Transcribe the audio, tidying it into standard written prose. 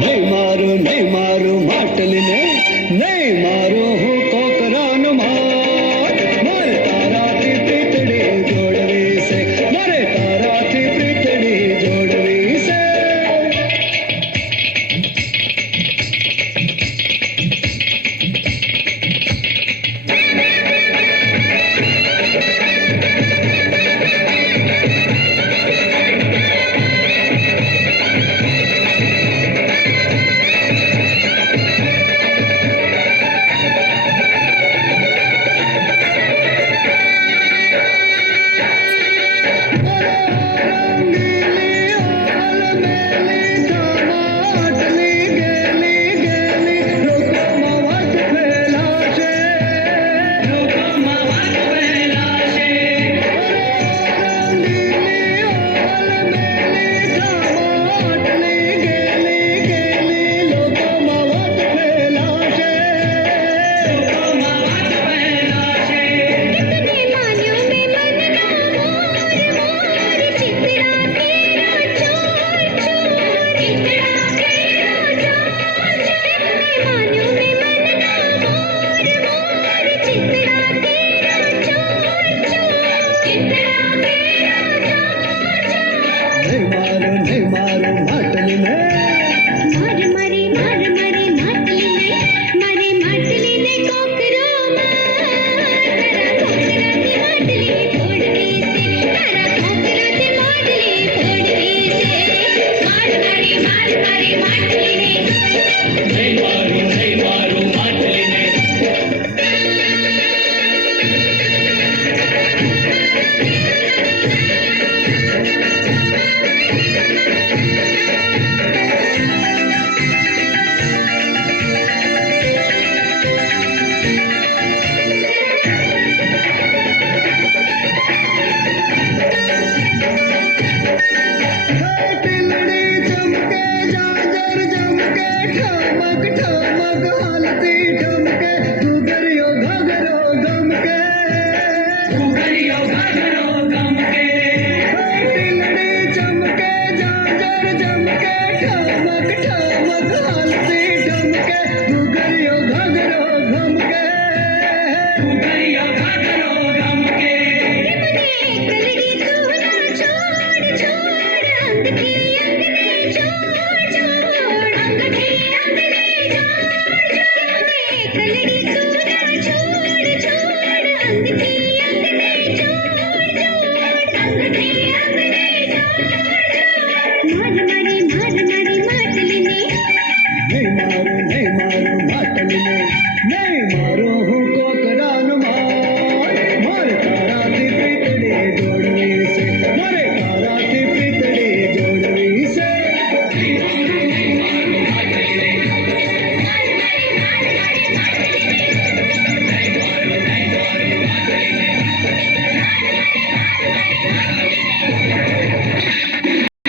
નહીં મારું માટલીને, નહીં મારો હું કોકરાનો માર. મારે તારાથી પ્રીતડી જોડવી છે, મારે તારાથી પ્રીતડી જોડવી છે. નહીં મારું માટલીને, મારે મારી માટલીને, મારે માટલીને કોકરો માર. તારા કોકરાથી માટલી ફોડવી છે, તારા કોકરાથી માટલી ફોડવી છે. મારી માટલી